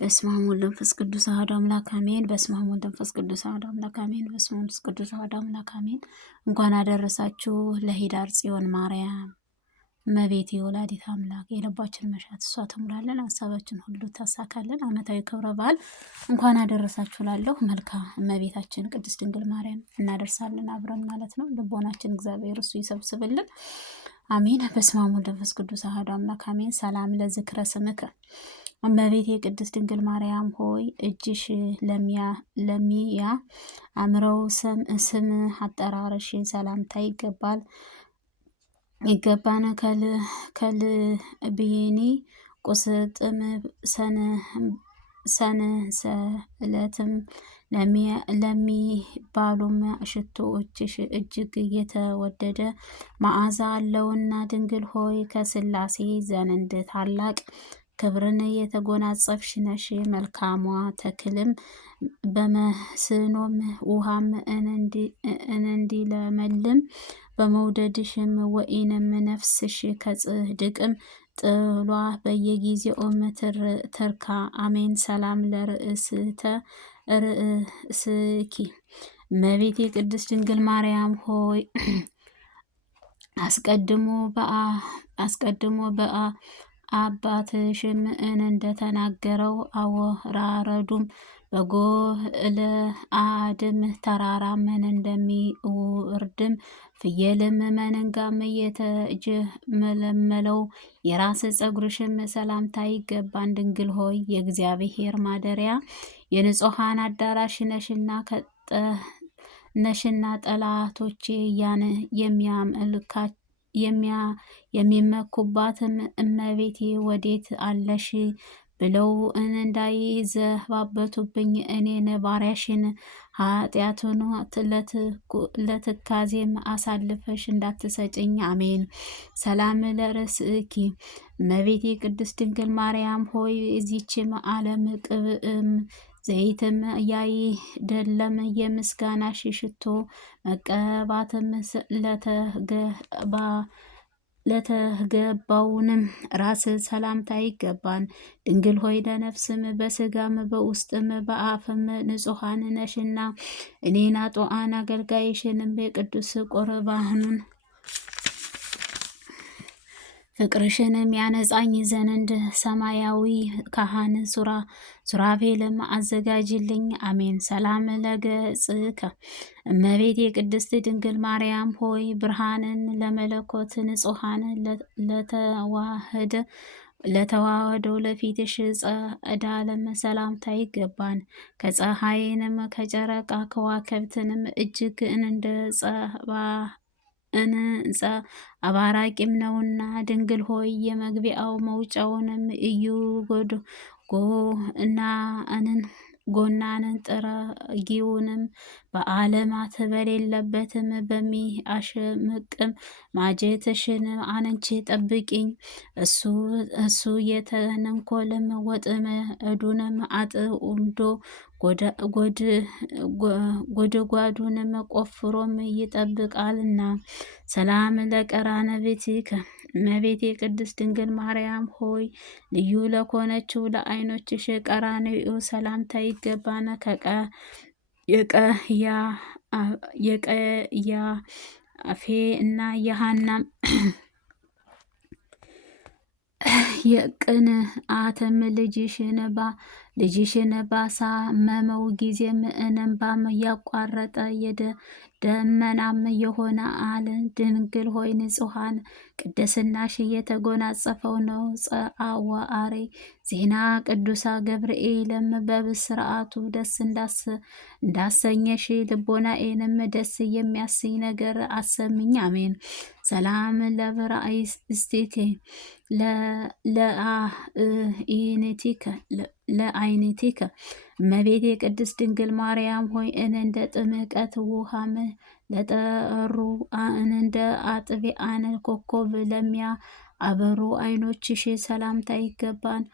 በስመ አብ ወወልድ ወመንፈስ ቅዱስ አሐዱ አምላክ አሜን። በስመ አብ ወወልድ ወመንፈስ ቅዱስ አሐዱ አምላክ አሜን። በስመ አብ ወመንፈስ ቅዱስ አሐዱ አምላክ አሜን። እንኳን አደረሳችሁ ለኅዳር ጽዮን ማርያም እመቤቴ ወላዲተ አምላክ። የልባችን መሻት እሷ ትሙላለን፣ ሀሳባችን ሁሉ ታሳካለን። ዓመታዊ ክብረ በዓል እንኳን አደረሳችሁ ላለሁ መልካም እመቤታችን ቅድስት ድንግል ማርያም እናደርሳለን አብረን ማለት ነው። ልቦናችን እግዚአብሔር እሱ ይሰብስብልን አሜን። በስመ አብ ወወልድ ወመንፈስ ቅዱስ አሐዱ አምላክ አሜን። ሰላም ለዝክረ ስምከ እመቤቴ ቅድስት ድንግል ማርያም ሆይ እጅሽ ለሚያ አምረው ስም አጠራርሽ ሰላምታ ይገባን ከልብይኒ ቁስጥም ሰንሰለትም ለሚባሉም ሽቶዎችሽ እጅግ የተወደደ መዓዛ አለውና ድንግል ሆይ ከስላሴ ዘንድ ታላቅ ክብርን የተጎናጸፍሽ ነሽ። መልካሟ ተክልም በመስኖም ውሃም እንዲለመልም በመውደድሽም ወኢንም ነፍስሽ ከጽድቅም ጥሏ በየጊዜውም ትርካ አሜን። ሰላም ለርእስኪ እመቤቴ ቅድስት ድንግል ማርያም ሆይ አስቀድሞ አባትሽም እንደተናገረው አወራረዱም በጎለአድም ተራራ እንደሚወርድም ፍየልም መንጋም የተጀመለመለው የራስ ፀጉርሽም ሰላምታ ይገባን። ድንግል ሆይ የእግዚአብሔር ማደሪያ የንጹሐን አዳራሽ ነሽና ጠላቶቼ ያን የሚመኩባትም እመቤቴ ወዴት አለሽ ብለው እንዳይዘባበቱብኝ እኔን ባሪያሽን ኃጢአቱን ለትካዜም አሳልፈሽ እንዳትሰጭኝ አሜን። ሰላም ለርእስኪ እመቤቴ ቅድስት ድንግል ማርያም ሆይ እዚችም ዓለም ቅብእም ዘይትም ያይደለም የምስጋናሽ ሽቶ መቀባትም ለተገባውንም ራስ ሰላምታ ይገባን። ድንግል ሆይ ለነፍስም በስጋም በውስጥም በአፍም ንጹሐን ነሽና እኔን ኃጥአን አገልጋይሽንም የቅዱስ ቁርባኑን ፍቅርሽንም ያነጻኝ ዘንድ ሰማያዊ ካህን ሱራፌልም አዘጋጅልኝ አሜን። ሰላም ለገጽከ እመቤቴ ቅድስት ድንግል ማርያም ሆይ ብርሃንን ለመለኮት ንጹሐን ለተዋህደው ለፊትሽ ጸዳለም ሰላምታ ይገባን። ከፀሐይንም ከጨረቃ ከዋክብትንም እጅግ እንደ አባራቂም ነውና ድንግል ሆይ የመግቢያው መውጫውንም እዩ ጎናንን ጥረጊውንም በዓለማት በሌለበትም በሚያሸምቅም ማጀትሽን አንቺ ጠብቂኝ። እሱ የተንኮልም ወጥመዱንም አጥምዶ ጎድጓዱንም ቆፍሮም ይጠብቃልና። ሰላም ለቀራንብትከ እመቤቴ ቅድስት ድንግል ማርያም ሆይ ልዩ ለኮነችው ለዓይኖችሽ ቀራንዮ ሰላምታ ይገባና የቀያፌ እና የሐናም የቅንዓትም ልጅሽን ባሳመመው ጊዜም እንባም ያቋረጠ ደመናም የሆነ አለ። ድንግል ሆይ ንጹሐን ቅድስናሽ የተጎናጸፈው ነው። ጸአወአሬ ዜና ቅዱሳ ገብርኤልም በብስርዓቱ ደስ እንዳሰኘሽ ልቦናዬንም ደስ የሚያሰኝ ነገር አሰምኝ አሜን። ሰላም ለብራእስቲከ ለአይነቲከ እመቤቴ ቅድስት ድንግል ማርያም ሆይ እንደ ጥምቀት ውሃም ለጠሩ እንደ አጥቢያን ኮከብ ለሚያበሩ ዓይኖችሽ ሰላምታ ይገባን።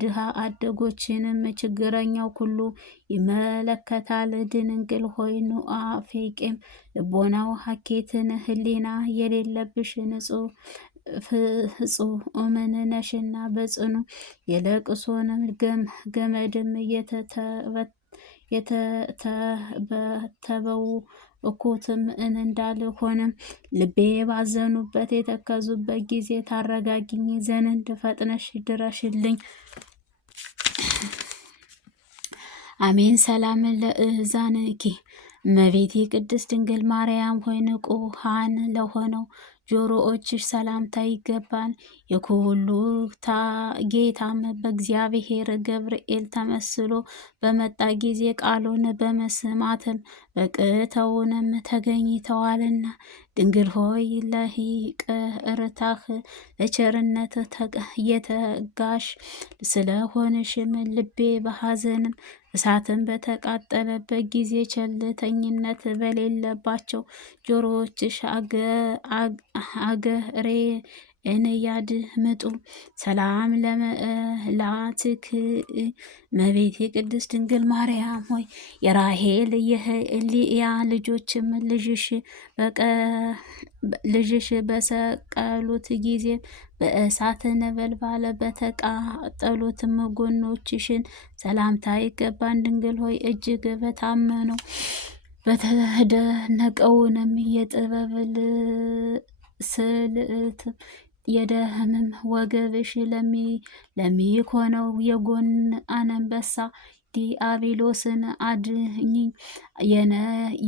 ድሃ አደጎችንም ችግረኛው ሁሉ ይመለከታል። ድንግል ሆይ ኑአፌቄም ልቦናው ሀኬትን ህሊና የሌለብሽ ፍጹም ነሽና በጽኑ የለቅሶንም ገመድም የተተበተበው እኩትም እንዳልሆነም ልቤ ባዘኑበት የተከዙበት ጊዜ ታረጋጊኝ ዘንድ ፈጥነሽ ድረሽልኝ። አሜን። ሰላም ለእዛንኪ እመቤቴ ቅድስት ድንግል ማርያም ሆይ ንቁሃን ለሆነው ጆሮዎችሽ ሰላምታ ይገባል። የኩሉ ጌታም በእግዚአብሔር ገብርኤል ተመስሎ በመጣ ጊዜ ቃሉን በመስማትም በቅተውንም ተገኝተዋልና ድንግል ሆይ ለይቅርታህ ለቸርነት የተጋሽ ስለሆንሽም ልቤ በሐዘንም እሳትን በተቃጠለበት ጊዜ ቸልተኝነት በሌለባቸው ጆሮዎችሽ አገሬ እንያድምጡ። ሰላም ለመላትክ እመቤቴ ቅድስት ድንግል ማርያም ሆይ የራሄል የልያ ልጆችም ልጅሽ በሰቀሉት ጊዜ በእሳት ነበልባል በተቃጠሉትም ጎኖችሽን ሰላምታ ይገባን። ድንግል ሆይ እጅግ በታመነው በተደነቀውንም የጥበብ ስልት የደህምም ወገብሽ ለሚኮነው የጎን አንበሳ ዲአብሎስን አድኝኝ።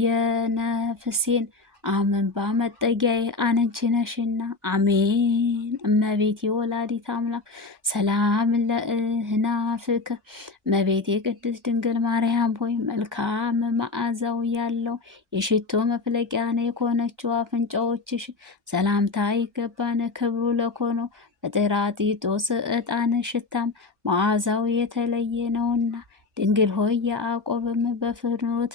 የነፍሴን አመንባ መጠጊያዬ አንቺ ነሽና አሜን። እመቤቴ ወላዲት አምላክ ሰላም ለእህናፍከ እመቤቴ ቅድስት ድንግል ማርያም ሆይ መልካም መዓዛው ያለው የሽቶ መፍለቂያን የኮነችው አፍንጫዎችሽ ሰላምታ ይገባን። ክብሩ ለኮነው በጥራጢጦስ ዕጣን ሽታም መዓዛው የተለየ ነውና ድንግል ሆይ ያዕቆብም በፍኖተ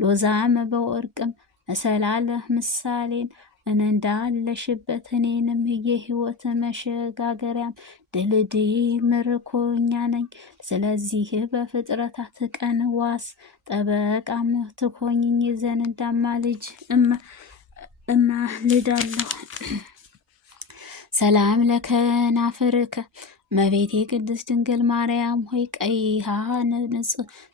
ሎዛም በወርቅም መሰላል ምሳሌን እንዳለሽበት እኔንም የሕይወት መሸጋገሪያም ድልድይ ምርኮኛ ነኝ። ስለዚህ በፍጥረታት ቀን ዋስ ጠበቃም ትሆኝኝ ዘንድ እማልዳለሁ። ሰላም ለከናፍርከ እመቤቴ ቅድስት ድንግል ማርያም ሆይ ቀይሃን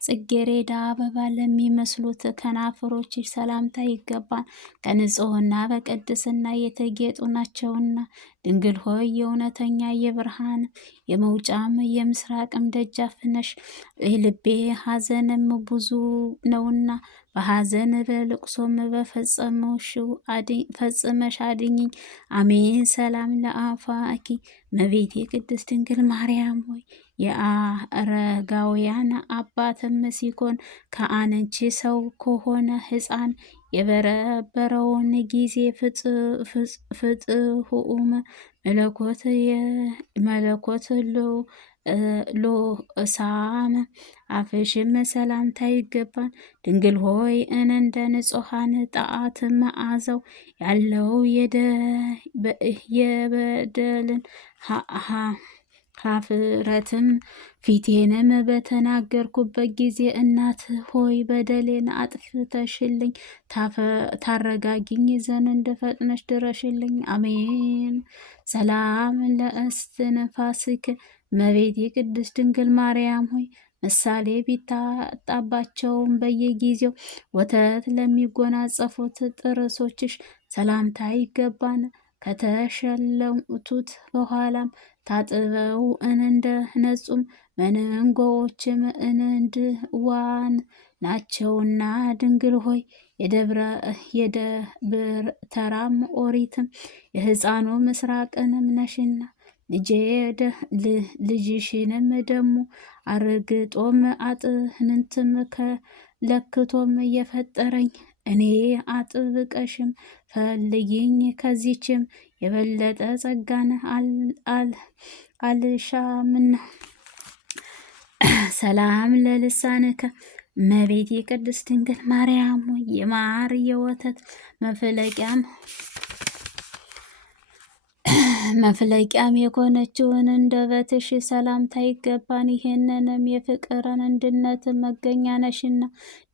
ጽጌሬዳ አበባ ለሚመስሉት ከናፍሮችሽ ሰላምታ ይገባል። ከንጽሕና በቅድስና የተጌጡ ናቸውና ድንግል ሆይ የእውነተኛ የብርሃን የመውጫም የምስራቅም ደጃፍ ነሽ። ልቤ ሐዘንም ብዙ ነውና በሐዘን በልቅሶም ፈጽመሽ አድኝኝ። አሜን። ሰላም ለአፋኪ እመቤቴ ቅድስት ድንግል ማርያም ሆይ የአረጋውያን አባትም ሲኮን ከአንቺ ሰው ከሆነ ሕፃን የበረበረውን ጊዜ ፍጥሁም መለኮት ሎእሳም አፍሽም ሰላምታ ይገባን። ድንግል ሆይ እንደ ንጹሐን ጣዓት መዓዛው ያለው የበደልን ሀፍረትም ፊቴንም በተናገርኩበት ጊዜ እናት ሆይ በደሌን አጥፍተሽልኝ ታረጋጊኝ ዘንድ ፈጥነሽ ድረሽልኝ። አሜን። ሰላም ለእስትንፋስክ እመቤቴ ቅድስት ድንግል ማርያም ሆይ ምሳሌ ቢታጣባቸውም በየጊዜው ወተት ለሚጎናጸፉት ጥርሶችሽ ሰላምታ ይገባን። ከተሸለሙት በኋላም ታጥበው እንደ ነጹም መንንጎዎችም እንድዋን ናቸውና ድንግል ሆይ የደብተራም ኦሪትም የሕፃኑ ምስራቅንም ነሽና ልጅሽንም ደሞ አርግጦም አጥንትም ከለክቶም እየፈጠረኝ እኔ አጥብቀሽም ፈልጊኝ ከዚችም የበለጠ ጸጋን አልሻምና። ሰላም ለልሳንከ እመቤቴ ቅድስት ድንግል ማርያም የማር የወተት መፍለቂያም መፍለቂያም የሆነችውን አንደበትሽ ሰላምታ ይገባን። ይህንንም የፍቅርን አንድነት መገኛ ነሽና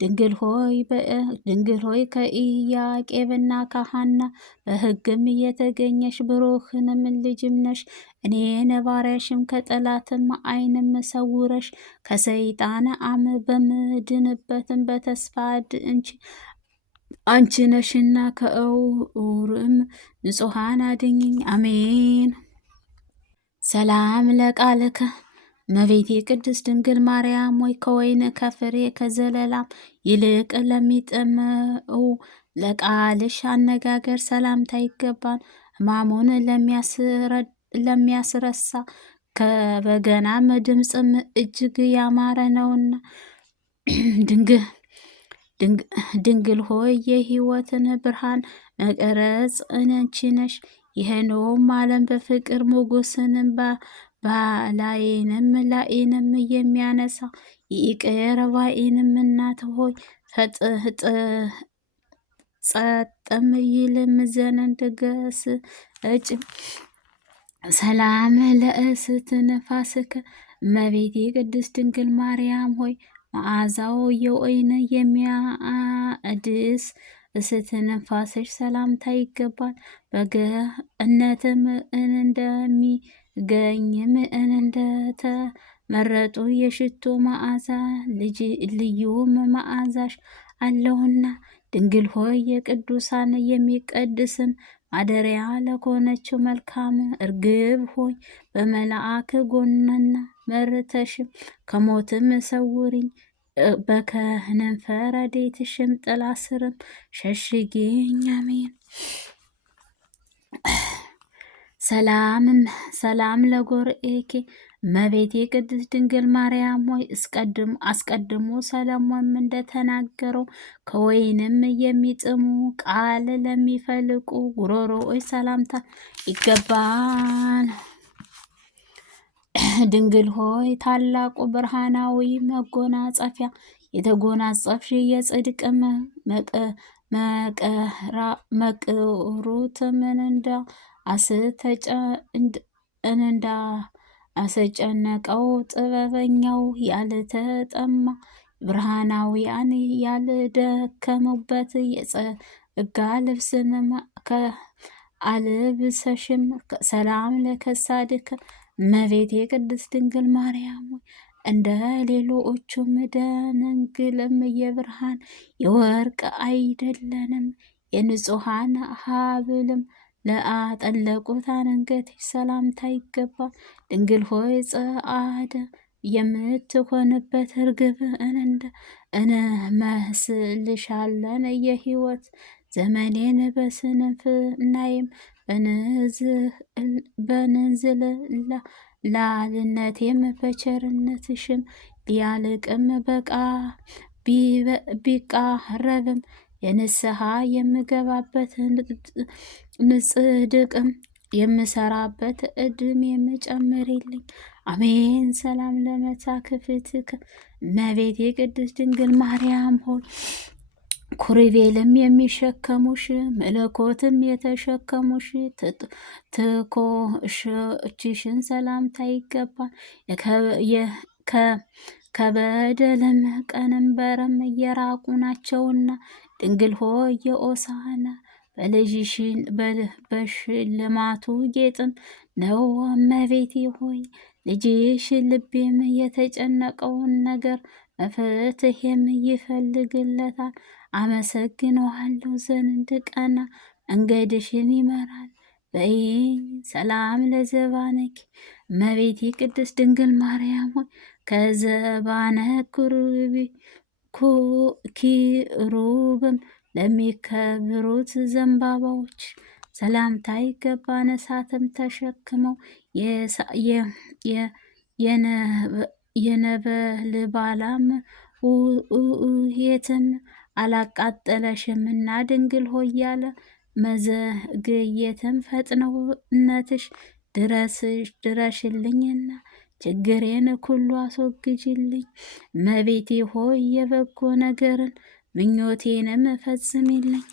ድንግል ሆይ ከኢያቄምና ከሐና በሕግም የተገኘሽ ብሩክንም ልጅም ነሽ። እኔን ባሪያሽም ከጠላትም ዓይንም ሰውረሽ ከሰይጣን በምድንበትም በተስፋ አንቺ ነሽና ከእውርም ንጹሐን አድኝኝ። አሜን። ሰላም ለቃልከ እመቤቴ ቅድስት ድንግል ማርያም ሆይ ከወይን ከፍሬ ከዘለላም ይልቅ ለሚጥመው ለቃልሽ አነጋገር ሰላምታ ይገባል። ሕማሙን ለሚያስረሳ ከበገናም ድምፅም እጅግ ያማረ ነውና ድንግል ሆይ የሕይወትን ብርሃን መቅረጽ አንቺ ነሽ። ይህንውም ዓለም በፍቅር ሞገስንም ላይንም የሚያነሳ ይቅር ባይንም እናት ሆይ ጸጥም ይልም ዘንድ ገስጽ። ሰላም ለእስትንፋስከ እመቤቴ ቅድስት ድንግል ማርያም ሆይ መዓዛው የወይን የሚያድስ እስትንፋስሽ ሰላምታ ይገባል። በገነትም እንደሚገኝም እንደተመረጡ የሽቱ መዓዛ ልዩም መዓዛሽ አለውና ድንግል ሆይ የቅዱሳን የሚቀድስም ማደሪያ ለሆነችው መልካም እርግብ ሆይ በመልአክ ጎንና መርተሽም ከሞትም ሰውሪኝ። በከንፈረ ረድኤትሽም ጥላ ስርም ሸሽጊኝ። አሜን። ሰላም ለጎርኤኬ እመቤቴ ቅድስት ድንግል ማርያም ሆይ አስቀድሞ ሰለሞን እንደተናገረው ከወይንም የሚጥሙ ቃል ለሚፈልቁ ጉሮሮዎች ሰላምታ ይገባል። ድንግል ሆይ ታላቁ ብርሃናዊ መጎናጸፊያ የተጎናጸፍሽ የጽድቅም መቅሩትም እንዳ አስጨነቀው ጥበበኛው ያልተጠማ ብርሃናውያን ያልደከሙበት የጸጋ ልብስንም አልብሰሽም። ሰላም ለከሳድከ እመቤቴ ቅድስት ድንግል ማርያም እንደ ሌሎቹም ደናግልም የብርሃን የወርቅ አይደለንም። የንጹሐን ሀብልም ለአጠለቁት አንገትሽ ሰላምታ ይገባል። ድንግል ሆይ ጸአደ የምትሆንበት እርግብ እንመስልሻለን። የሕይወት ዘመኔን በስንፍናዬም በንዝህላልነቴም በቸርነትሽም ቢያልቅም ቢቃረብም የንስሐ የምገባበት ንጽድቅም የምሰራበት ዕድሜ የምጨምርልኝ። አሜን። ሰላም ለመሳክፍትከ እመቤቴ ቅድስት ድንግል ማርያም ሆይ ኩሩቤልም የሚሸከሙሽ መለኮትም የተሸከሙሽ ትከሻዎችሽን ሰላምታ ይገባል። ከበደልም ቀንበርም እየራቁ ናቸውና ድንግል ሆይ የሆሳዕና በሽልማቱ ጌጥም ነው። እመቤቴ ሆይ ልጅሽ ልቤም የተጨነቀውን ነገር መፍትሔም ይፈልግለታል። አመሰግነዋለሁ ዘንድ ቀና መንገድሽን ይመራል በይኝ። ሰላም ለዘባነኪ እመቤቴ ቅድስት ድንግል ማርያም ሆይ ከዘባነ ኪሩብም ለሚከብሩት ዘንባባዎች ሰላምታ ይገባን። እሳትም ተሸክመው የነበልባላም የትም አላቃጠለሽምና ድንግል ሆይ ያለ መዘግየትም ፈጥነውነትሽ ድረሽልኝና ችግሬን ሁሉ አስወግጅልኝ። እመቤቴ ሆይ የበጎ ነገርን ምኞቴንም ፈጽሚልኝ።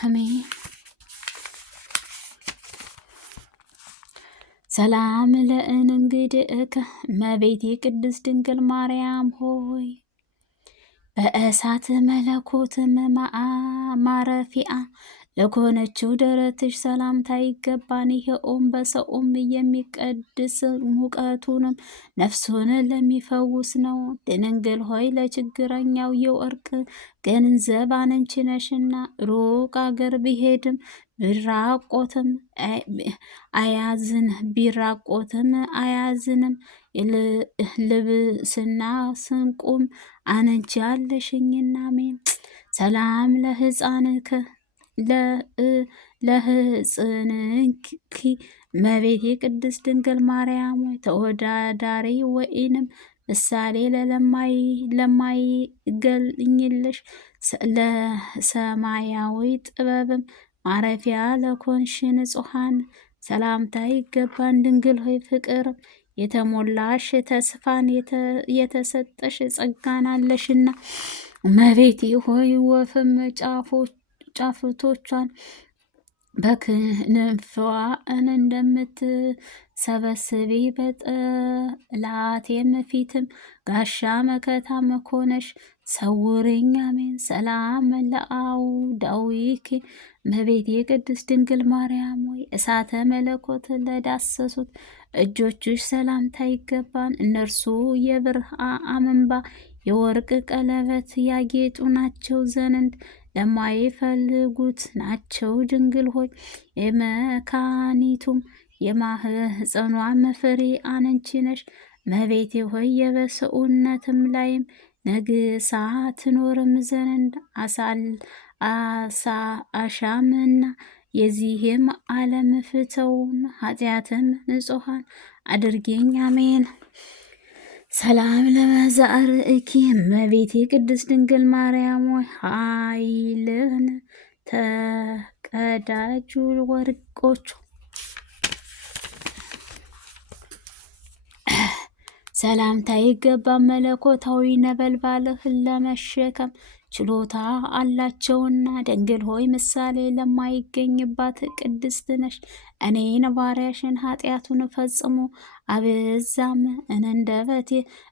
አሜን። ሰላም ለእንግድእከ እመቤቴ ቅድስት ድንግል ማርያም ሆይ በእሳት መለኮት ማረፊያ ለኮነችው ደረትሽ ሰላምታ ይገባን። ይኸውም በሰውም የሚቀድስ ሙቀቱንም ነፍሱን ለሚፈውስ ነው። ድንግል ሆይ ለችግረኛው የወርቅ ገንዘብ አንቺ ነሽና ሩቅ አገር ቢሄድም ቢራቆትም አያዝንም። ልብስና ስንቁም አንቺ አለሽኝና አሜን። ሰላም ለሕፃንከ ለሕፅንኪ እመቤቴ ቅድስት ድንግል ማርያም ሆይ ተወዳዳሪ ወይንም ምሳሌ ለማይገኝልሽ ለሰማያዊ ጥበብም ማረፊያ ለኮንሽ ንጹሐን ሰላምታ ይገባን። ድንግል ሆይ ፍቅር የተሞላሽ ተስፋን የተሰጠሽ ጸጋን አለሽና እመቤቴ ሆይ ወፍም ጫፍቶቿን በክንፍዋ እንደምትሰበስቢ በጠላቴም ፊትም ጋሻ መከታ መኮነሽ ሰውርኝ አሜን። ሰላም ለአውዳዊኪ እመቤቴ ቅድስት ድንግል ማርያም ሆይ እሳተ መለኮት ለዳሰሱት እጆችሽ ሰላምታ ይገባን። እነርሱ የብርሃን አምባ የወርቅ ቀለበት ያጌጡ ናቸው ዘንድ ለማይፈልጉት ናቸው። ድንግል ሆይ የመካኒቱም የማህፀኗ ፍሬ አንቺ ነሽ። እመቤቴ ሆይ የበሰውነትም ላይም ነግሳ ትኖርም ዘንድ አሻምና የዚህም ዓለም ፍተውን ኃጢአትም ንጹሐን አድርጌኝ አሜን። ሰላም ለመዛርእኪ እመቤቴ ቅድስት ድንግል ማርያም ኃይልን ተቀዳጁ ወርቆቹ ሰላምታ ይገባ። መለኮታዊ ነበልባልህን ለመሸከም ችሎታ አላቸውና ድንግል ሆይ ምሳሌ ለማይገኝባት ቅድስት ነሽ። እኔን ባሪያሽን ኃጢአቱን ፈጽሞ አብዛም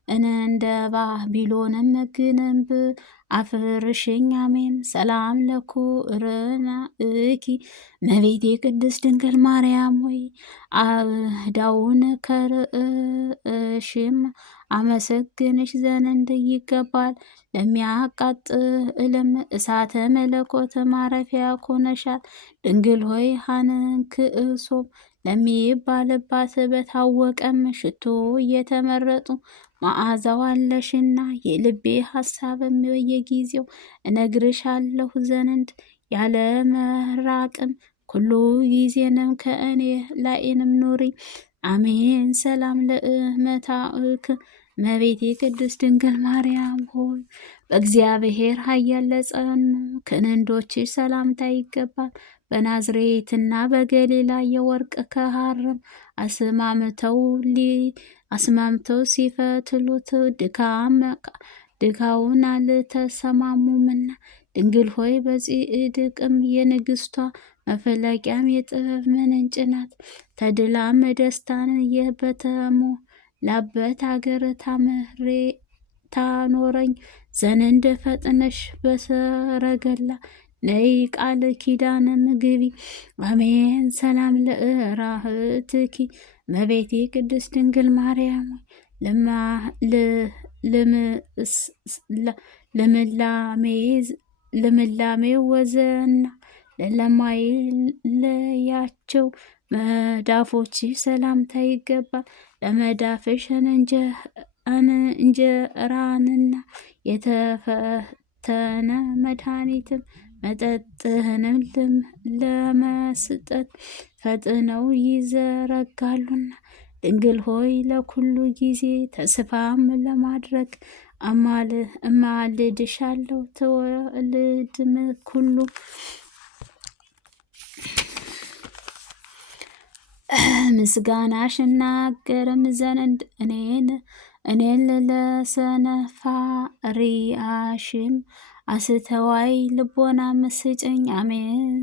እንደ ባቢሎንም ግንብ አፍርሽኝ አሜን። ሰላም ለኩርናእኪ እመቤቴ ቅድስት ድንግል ማርያም ሆይ አብዳውን ከርእሽም አመሰግንሽ ዘንድ ይገባል። ለሚያቃጥልም እሳተ መለኮት ማረፊያ ኮነሻል። ድንግል ሆይ ሃንክእሶም ለሚባልባት በታወቀም ሽቶ እየተመረጡ መዓዛው አለሽና የልቤ ሀሳብም በየጊዜው እነግርሻለሁ ዘንድ ያለ መራቅም ኩሉ ጊዜንም ከእኔ ላይንም ኑሪ አሜን። ሰላም ለእመታእክ እመቤቴ ቅድስት ድንግል ማርያም ሆይ በእግዚአብሔር ኃያል ለጸኑ ክንዶችሽ ሰላምታ ይገባል። በናዝሬትና በገሊላ የወርቅ ከሐርም አስማምተው ሲፈትሉት ድካውን አልተሰማሙምና ድንግል ሆይ በጽድቅም የንግሥቷ መፈለቂያም የጥበብ ምንጭ ናት። ተድላም ደስታን በተሞላበት አገር ታኖረኝ ዘንድ ፈጥነሽ በሰረገላ ነይ ቃል ኪዳንም ግቢ አሜን። ሰላም ለእራህትኪ እመቤቴ ቅድስት ድንግል ማርያም ልምላሜ ወዘና ለማይለያቸው መዳፎች ሰላምታ ይገባል። ለመዳፍሽ እንጀራንና የተፈተነ መድኃኒትም መጠጥህንም ለመስጠት ፈጥነው ይዘረጋሉና ድንግል ሆይ ለኩሉ ጊዜ ተስፋም ለማድረግ እማልድሻለሁ። ትወልድም ኩሉ ምስጋናሽ እናገርም ዘንድ እኔን ለሰነፋሪያሽም አስተዋይ ልቦና መስጭኝ አሜን።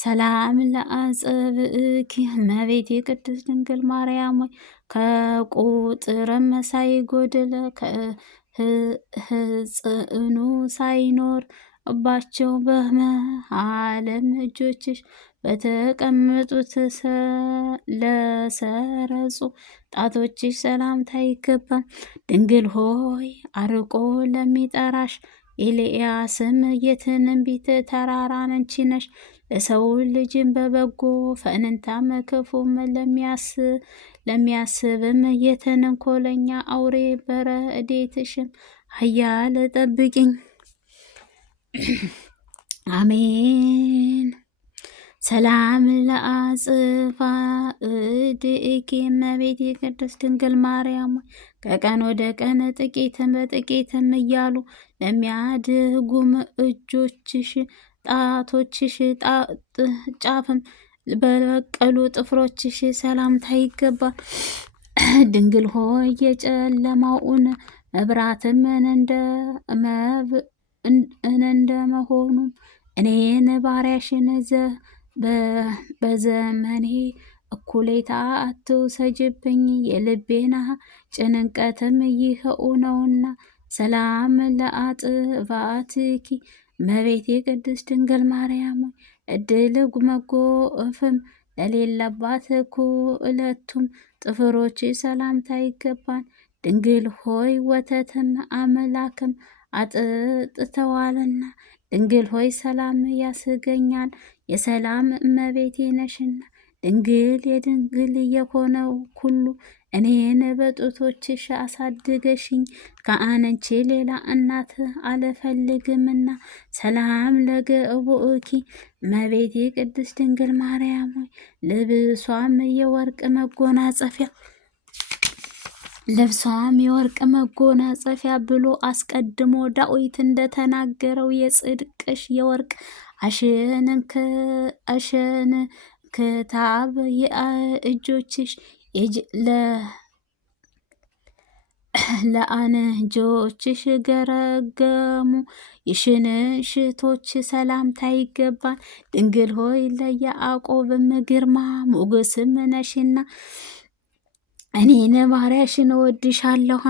ሰላም ለአጽብእኪ እመቤቴ ቅድስት ድንግል ማርያም ሆይ ከቁጥርም ሳይጎድል ሕጽኑ ሳይኖርባቸው በመሃልም እጆችሽ በተቀመጡት ለሰረጹ ጣቶችሽ ሰላምታ ይገባል። ድንግል ሆይ አርቆ ለሚጠራሽ ኤልያስም የትንቢት ተራራን አንቺ ነሽ። ለሰው ልጅም በበጎ ፈንታም ክፉም ለሚያስብም የተንኮለኛ አውሬ በረድኤትሽም ኃያል ጠብቂኝ። አሜን። ሰላም ለአጽፋእድእኪ እመቤቴ ቅድስት ድንግል ማርያም ከቀን ወደ ቀን ጥቂትም በጥቂትም እያሉ ለሚያድጉም እጆችሽ ጣቶችሽ ጫፍም በበቀሉ ጥፍሮችሽ ሰላምታ ይገባል። ድንግል ሆይ የጨለማውን መብራትም እንደመሆኑ እኔን ባሪያሽን በዘመኔ እኩሌታ አትውሰጅብኝ፣ የልቤና ጭንቀትም ይኸው ነውና። ሰላም ለአጥባትኪ እመቤቴ ቅድስት ድንግል ማርያም እድል መጎፍም ለሌለባት ኩለቱም ጥፍሮች ሰላምታ ይገባል። ድንግል ሆይ ወተትም አምላክም አጥጥተዋልና ድንግል ሆይ ሰላም ያስገኛል፣ የሰላም እመቤቴ ነሽና። ድንግል የድንግል የሆነው ሁሉ እኔን በጡቶችሽ አሳድገሽኝ ከአንቺ ሌላ እናት አልፈልግምና። ሰላም ለገቡእኪ እመቤቴ ቅድስት ድንግል ማርያም ሆይ ልብሷም የወርቅ መጎናጸፊያ ብሎ አስቀድሞ ዳዊት እንደተናገረው የጽድቅሽ የወርቅ አሸንክታብ የእጆችሽ ለአንጆችሽ ገረገሙ የሽንሽቶች ሰላምታ ይገባል። ድንግል ሆይ ለያዕቆብም ግርማ ሞገስም ነሽና እኔን ባሪያሽን እወድሻለሁ።